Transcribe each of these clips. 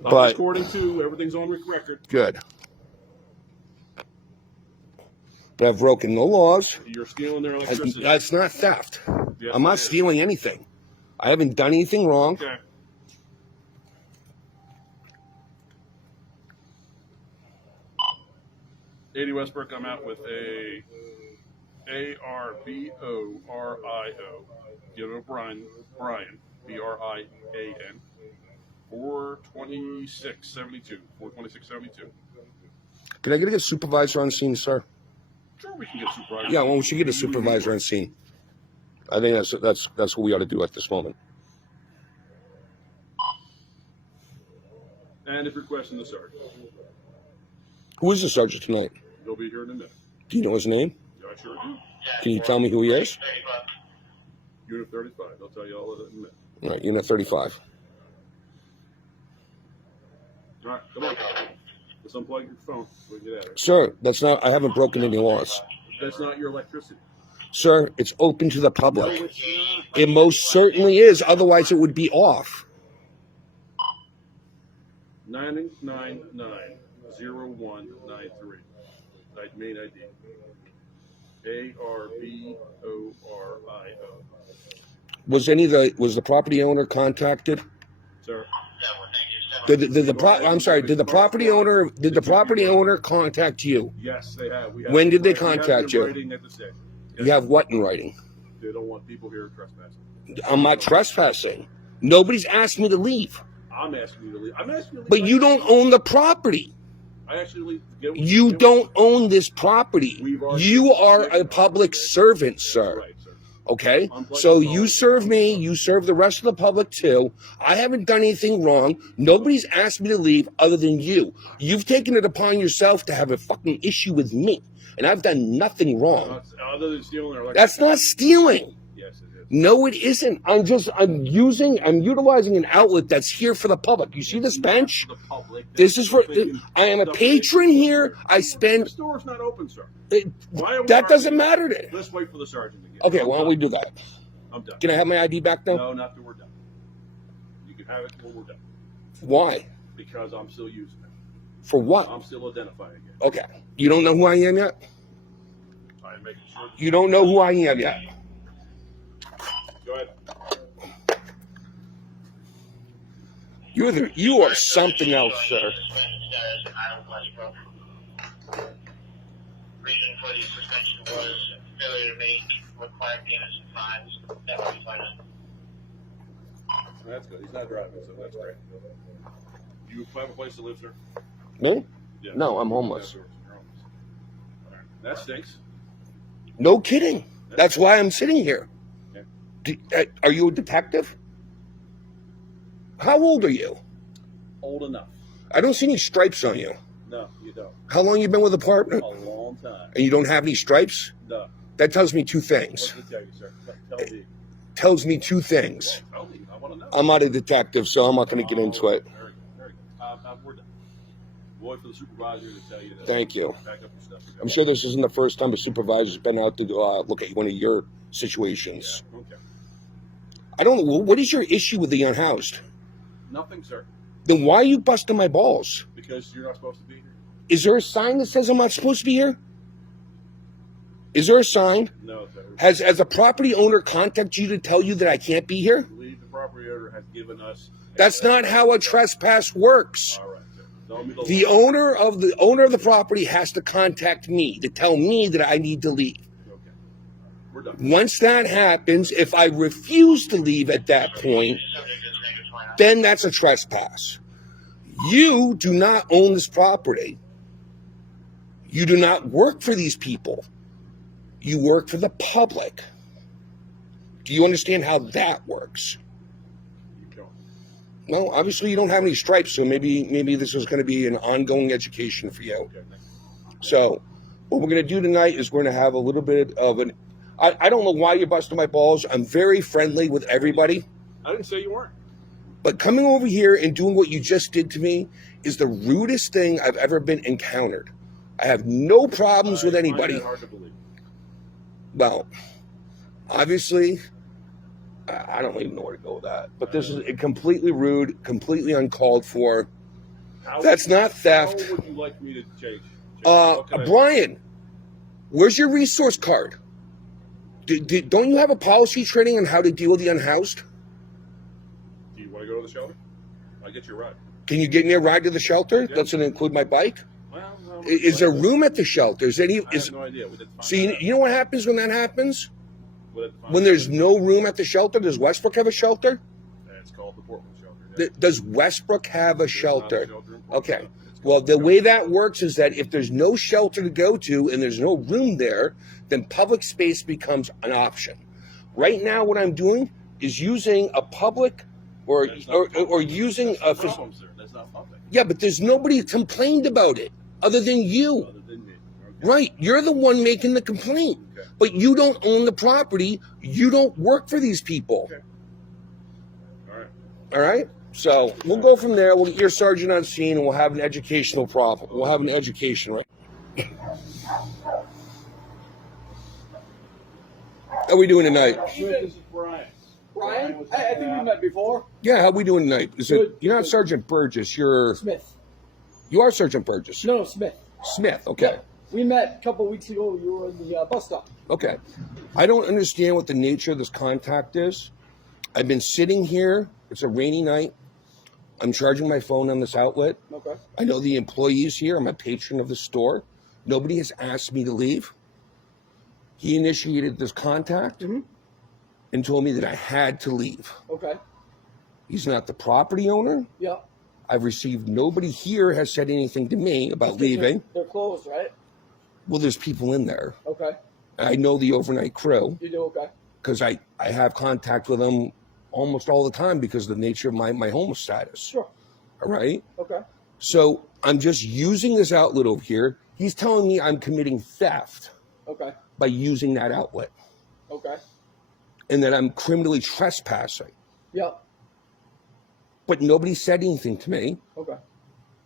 But according to everything's on record. good. But I've broken no laws. You're stealing their electricity. That's not theft. Yes, I'm not stealing anything. I haven't done anything wrong. Okay. '80 Westbrook, I'm out with a ARBORIO. Give it a Brian, BRIAN. 42672. 42672. Can I get a supervisor on scene, sir? Sure, we can get a supervisor. Yeah, well, we should get a supervisor on scene. I think that's what we ought to do at this moment. And if you're questioning the sergeant. Who is the sergeant tonight? He'll be here in a minute. Do you know his name? Yeah, I sure do. Can you tell me who he is? Unit 35. I'll tell you all of it in a minute. All right, Unit 35. All right, come on. Let's unplug your phone so we can get at it. Sir, that's not. I haven't broken any laws. That's not your electricity. Sir, it's open to the public. No, it's not. It most certainly is. Otherwise, it would be off. 999-0193. Main ID. ARBORIO. Was the property owner contacted? Sir. Did the property owner contact you? Yes, they have. When did they contact you? You have what in writing? They don't want people here trespassing. I'm not trespassing. Nobody's asked me to leave. I'm asking you to leave. I'm asking you to leave. But you don't own the property. I actually You don't own this property. You are a public servant, sir. Right, sir. Okay? So you serve me, you serve the rest of the public too. I haven't done anything wrong. Nobody's asked me to leave other than you. You've taken it upon yourself to have a fucking issue with me. And I've done nothing wrong. Other than stealing their That's not stealing. Yes, it is. No, it isn't. I'm utilizing an outlet that's here for the public. You see this bench? This is for, I am a patron here. I spend. The store's not open, sir. That doesn't matter to. Let's wait for the sergeant to get. Okay, why don't we do that? I'm done. Can I have my ID back now? No, not till we're done. You can have it when we're done. Why? Because I'm still using it. For what? I'm still identifying it. Okay. You don't know who I am yet? I'm making sure. You don't know who I am yet. Go ahead. You are something else, sir. Reason for the suspension was failure to meet required payments and fines. That was fine. That's good. He's not driving, so that's great. You have a place to live, sir? Me? Yeah. No, I'm homeless. You're homeless. All right. That stinks. No kidding. That's why I'm sitting here. Okay. Are you a detective? How old are you? Old enough. I don't see any stripes on you. No, you don't. How long you been with the partner? A long time. And you don't have any stripes? No. That tells me two things. What does it tell you, sir? Tell me. Tells me two things. Tell me. I want to know. I'm not a detective, so I'm not going to get into it. Very good. Very good. We're done. We'll wait for the supervisor to tell you that. Thank you. Pack up your stuff. I'm sure this isn't the first time a supervisor's been out to look at one of your situations. Yeah. Okay. I don't know. What is your issue with the unhoused? Nothing, sir. Then why are you busting my balls? Because you're not supposed to be here. Is there a sign that says I'm not supposed to be here? Is there a sign? No, sir. Has a property owner contacted you to tell you that I can't be here? I believe the property owner has given us. That's not how a trespass works. All right, sir. Tell me The owner of the property has to contact me to tell me that I need to leave. Okay. We're done. Once that happens, if I refuse to leave at that point, then that's a trespass. You do not own this property. You do not work for these people. You work for the public. Do you understand how that works? You don't. No, obviously you don't have any stripes, so maybe this is going to be an ongoing education for you. Okay. So what we're going to do tonight is we're going to have a little bit of an... I don't know why you're busting my balls. I'm very friendly with everybody. I didn't say you weren't. But coming over here and doing what you just did to me is the rudest thing I've ever been encountered. I have no problems with anybody. I find that hard to believe. Well, obviously, I don't even know where to go with that. But this is completely rude, completely uncalled for. That's not theft. How would you like me to change? What can I do? Brian, where's your resource card? Don't you have a policy training on how to deal with the unhoused? Do you want to go to the shelter? I'll get you a ride. Can you get me a ride to the shelter? Yeah. Doesn't include my bike? Well, no, Is there room at the shelter? I have no idea. We did find See, that you know what happens when that happens? out. When there's no room at the shelter, does Westbrook have a shelter? It's called the Portland shelter. Yeah. Does Westbrook have a There's not shelter? in Portland. Okay. It's Well, called the way shelter. that works is that if there's no shelter to go to and there's no room there, then public space becomes an option. Right now, what I'm doing is using a public or using a problem, sir. That's not public. yeah, but there's nobody complained about it other than you. Other than me. Okay. Right, you're the one making the complaint, Okay. but you don't own the property. You don't work for these people. Okay. All right. All right. So we'll go from there. We'll get your sergeant on scene, and we'll have an educational problem. We'll have an education, right? How we doing tonight? This is Brian. Brian? I think we met before. Yeah, how we doing tonight? Is it Good. you're not Sergeant Burgess? You Smith. are Sergeant Burgess. No, Smith. Smith. Okay. Yeah. We met a couple of weeks ago. You were in the bus stop. Okay. I don't understand what the nature of this contact is. I've been sitting here. It's a rainy night. I'm charging my phone on this outlet. Okay. I know the employees here. I'm a patron of the store. Nobody has asked me to leave. He initiated this contact and told me that I had to leave. Okay. He's not the property owner. Yeah. I've received, nobody here has said anything to me about leaving. They're closed, right? Well, there's people in there. Okay. I know the overnight crew You do okay. because I have contact with them almost all the time because of the nature of my homeless status. Sure. All right. Okay. So I'm just using this outlet over here. He's telling me I'm committing theft Okay. by using that outlet Okay. and that I'm criminally trespassing. Yeah. But nobody said anything to me, Okay.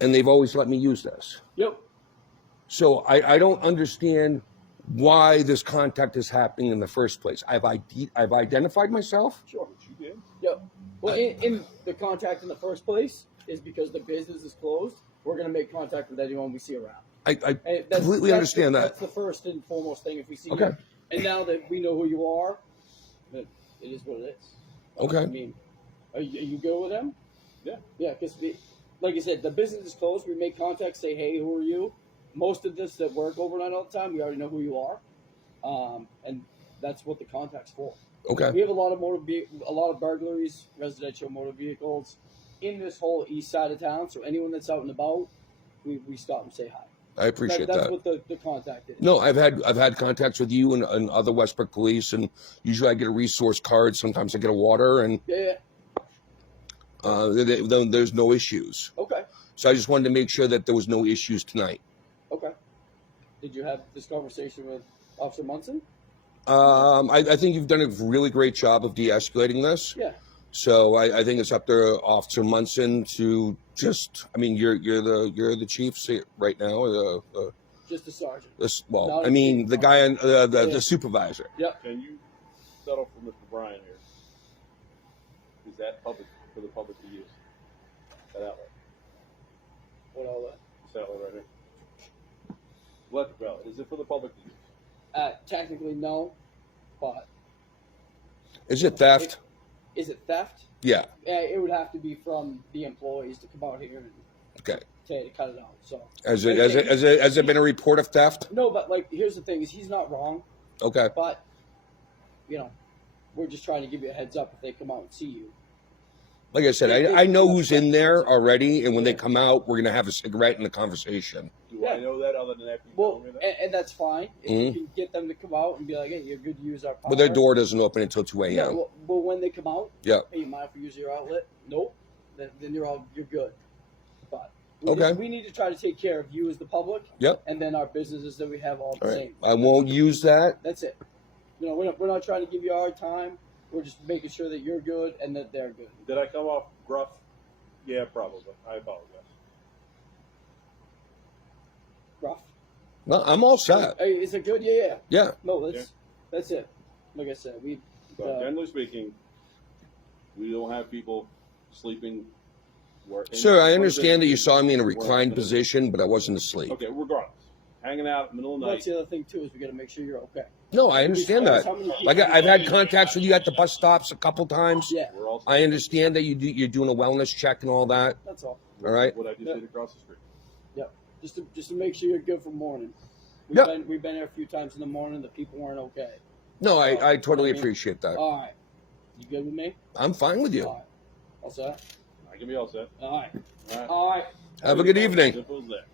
and they've always let me use this. Yep. So I don't understand why this contact is happening in the first place. I've identified myself. Sure. Which you did. Yep. Well, in the contact in the first place is because the business is closed. We're gonna make contact with anyone we see around. I And completely understand that. That's the first and foremost thing. If we see Okay. you, and now that we know who you are, it is what it is. Okay. I mean, are you good with them? Yeah. Yeah, because like I said, the business is closed. We make contact, say, hey, who are you? Most of this that work overnight all the time, we already know who you are, and that's what the contact's for. Okay. We have a lot of burglaries, residential motor vehicles in this whole east side of town. So anyone that's out and about, we stop and say hi. I appreciate That's that. what the contact is. No, I've had contacts with you and other Westbrook police, and usually I get a resource card. Sometimes I get a water, and Yeah. there's no issues. Okay. So I just wanted to make sure that there was no issues tonight. Okay. Did you have this conversation with Officer Munson? I think you've done a really great job of de-escalating this. Yeah. So I think it's up to Officer Munson to just. I mean, you're the chief right now. Just a sergeant. Well, Not I a mean chief. the guy on Yeah. the supervisor. Yep. Can you settle for Mr. Brian here? Is that public for the public to use? That outlet. What all that? This outlet right here. Electric outlet. Is it for the public to use? Technically, no, but Is it theft? is it theft? Yeah. Yeah, it would have to be from the employees to come out here and Okay. say to cut it out. So Has it been a report of theft? no, but like here's the thing: is he's not wrong, Okay. but we're just trying to give you a heads up if they come out and see you. Like I said, I know who's in there already, and when they come out, we're gonna have a cigarette and a conversation. Do I Yeah. know that other than after you Well, told me that? and that's fine if you can get them to come out and be like, "Hey, you're good to use our power." But their door doesn't open until 2 a.m. Yeah, well, when they come out, Yeah. hey, you mind if we use your outlet? Nope. Then you're good. But Okay. we need to try to take care of you as the public. Yep. And then our businesses that we have all the All right. same. I won't use that. That's it. We're not trying to give you a hard time. We're just making sure that you're good and that they're good. Did I come off gruff? Yeah, probably. I apologize. Rough. No, I'm all set. Hey, is it good? Yeah. Yeah. No, that's it. Like I said, But generally speaking, we don't have people sleeping Sir, I understand that you saw me in a reclined position, but I wasn't asleep. Okay, regardless. Hanging out in the middle of the night. That's the other thing too, is we got to make sure you're okay. No, I understand that. Like I've had contacts with you at the bus stops a couple times. Yeah, We're all I understand that you're doing a wellness check and all that. that's all. All right. What I just did across the street. Yep. Just to make sure you're good for morning. We've been there a few times in the morning. The people weren't okay. No, I totally appreciate that. All right. You good with me? I'm fine with you. All right. All set? I can be all set. All right. All right. All right. Have a good evening. Simple as that.